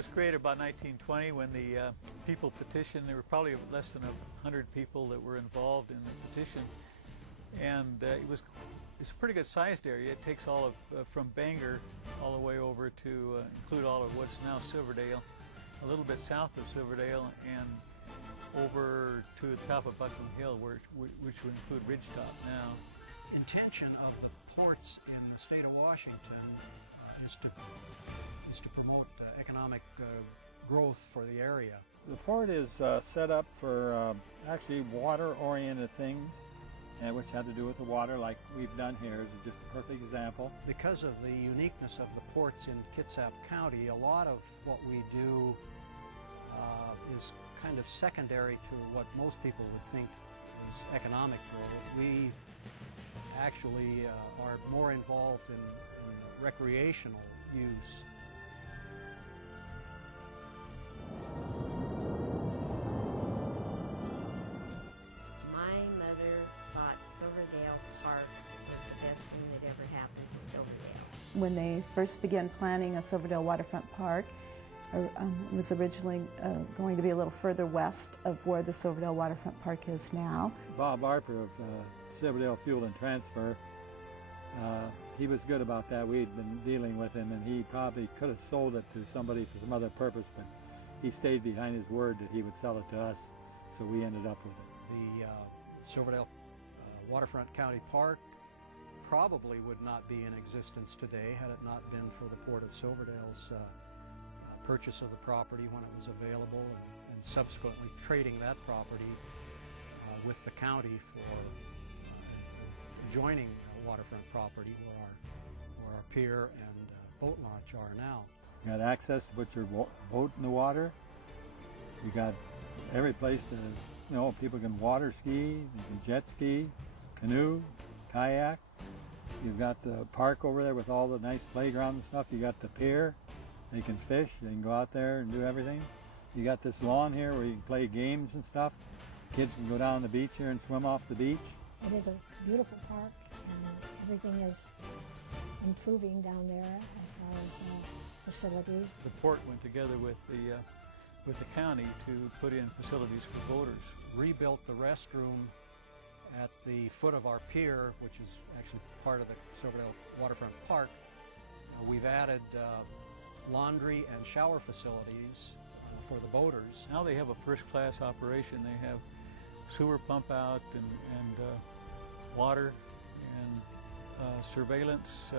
was created about 1920 when the people petitioned. There were probably less than 100 people that were involved in the petition, and it's a pretty good sized area. It takes all of from Bangor all the way over to include all of what's now Silverdale, a little bit south of Silverdale, and over to the top of Buckham Hill, which would include Ridgetop now. Intention of the ports in the state of Washington is to promote economic growth for the area. The port is set up for actually water-oriented things, which had to do with the water, like we've done here. Is just a perfect example. Because of the uniqueness of the ports in Kitsap County, a lot of what we do is kind of secondary to what most people would think is economic growth. We actually are more involved in recreational use. My mother thought Silverdale Park was the best thing that ever happened to Silverdale. When they first began planning a Silverdale waterfront park, it was originally going to be a little further west of where the Silverdale waterfront park is now. Bob Harper of Silverdale Fuel and Transfer, he was good about that. We'd been dealing with him, and he probably could have sold it to somebody for some other purpose, but he stayed behind his word that he would sell it to us, so we ended up with it. The Silverdale Waterfront County Park probably would not be in existence today had it not been for the Port of Silverdale's purchase of the property when it was available, and subsequently trading that property with the county for adjoining waterfront property where our pier and boat launch are now. You got access to put your boat in the water. You got every place to, people can water ski, you can jet ski, canoe, kayak. You've got the park over there with all the nice playground and stuff. You got the pier. They can fish, they can go out there and do everything. You got this lawn here where you can play games and stuff. Kids can go down the beach here and swim off the beach. It is a beautiful park, and everything is improving down there as far as facilities. The port went together with the county to put in facilities for boaters. Rebuilt the restroom at the foot of our pier, which is actually part of the Silverdale Waterfront Park. We've added laundry and shower facilities for the boaters. Now they have a first-class operation. They have sewer pump out and water and surveillance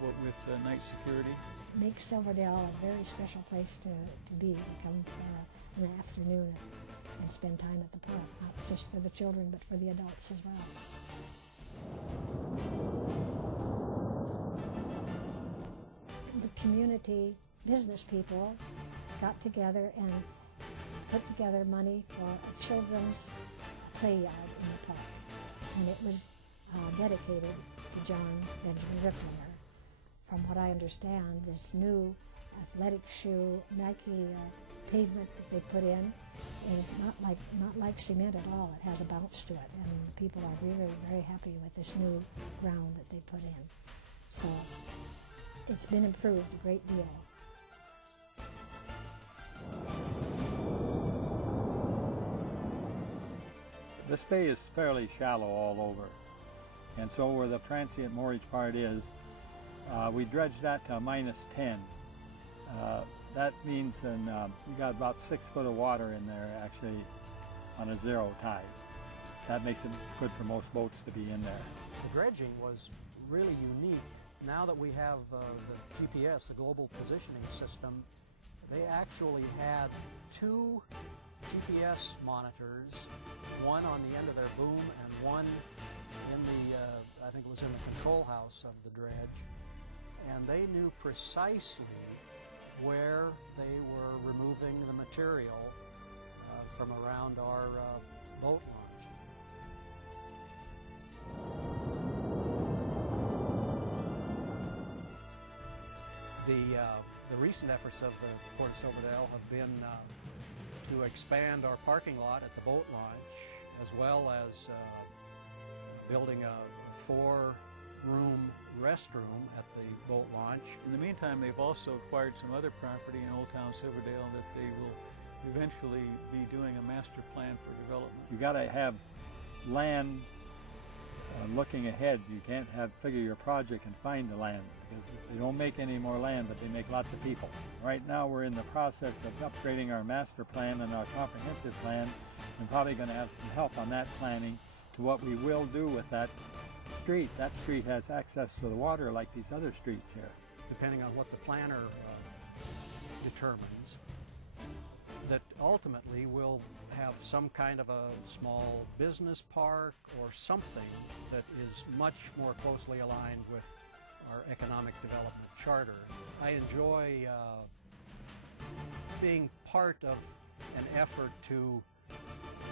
with night security. It makes Silverdale a very special place to be, to come for an afternoon and spend time at the park, not just for the children but for the adults as well. The community business people got together and put together money for a children's play yard in the park, and it was dedicated to John Benjamin Ricklinger. From what I understand, this new athletic shoe Nike pavement that they put in is not like cement at all. It has a bounce to it, and people are really very happy with this new ground that they put in. So it's been improved a great deal. This bay is fairly shallow all over, and so where the transient moorage part is, we dredged that to -10. That means you got about 6 foot of water in there actually on a zero tide. That makes it good for most boats to be in there. The dredging was really unique. Now that we have the GPS, the Global Positioning System, they actually had 2 GPS monitors, one on the end of their boom and one in the, I think it was in the control house of the dredge, and they knew precisely where they were removing the material from around our boat launch. The recent efforts of the Port of Silverdale have been to expand our parking lot at the boat launch, as well as building a 4-room restroom at the boat launch. In the meantime, they've also acquired some other property in Old Town Silverdale that they will eventually be doing a master plan for development. You got to have land looking ahead. You can't figure your project and find the land, because they don't make any more land, but they make lots of people. Right now we're in the process of upgrading our master plan and our comprehensive plan, and probably going to have some help on that planning to what we will do with that street. That street has access to the water like these other streets here. Depending on what the planner determines, that ultimately we'll have some kind of a small business park or something that is much more closely aligned with our economic development charter. I enjoy being part of an effort to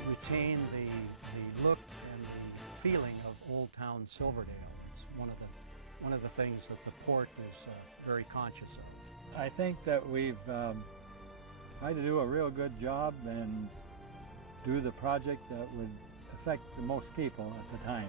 retain the look and the feeling of Old Town Silverdale. It's one of the things that the port is very conscious of. I think that we've tried to do a real good job and do the project that would affect the most people at the time.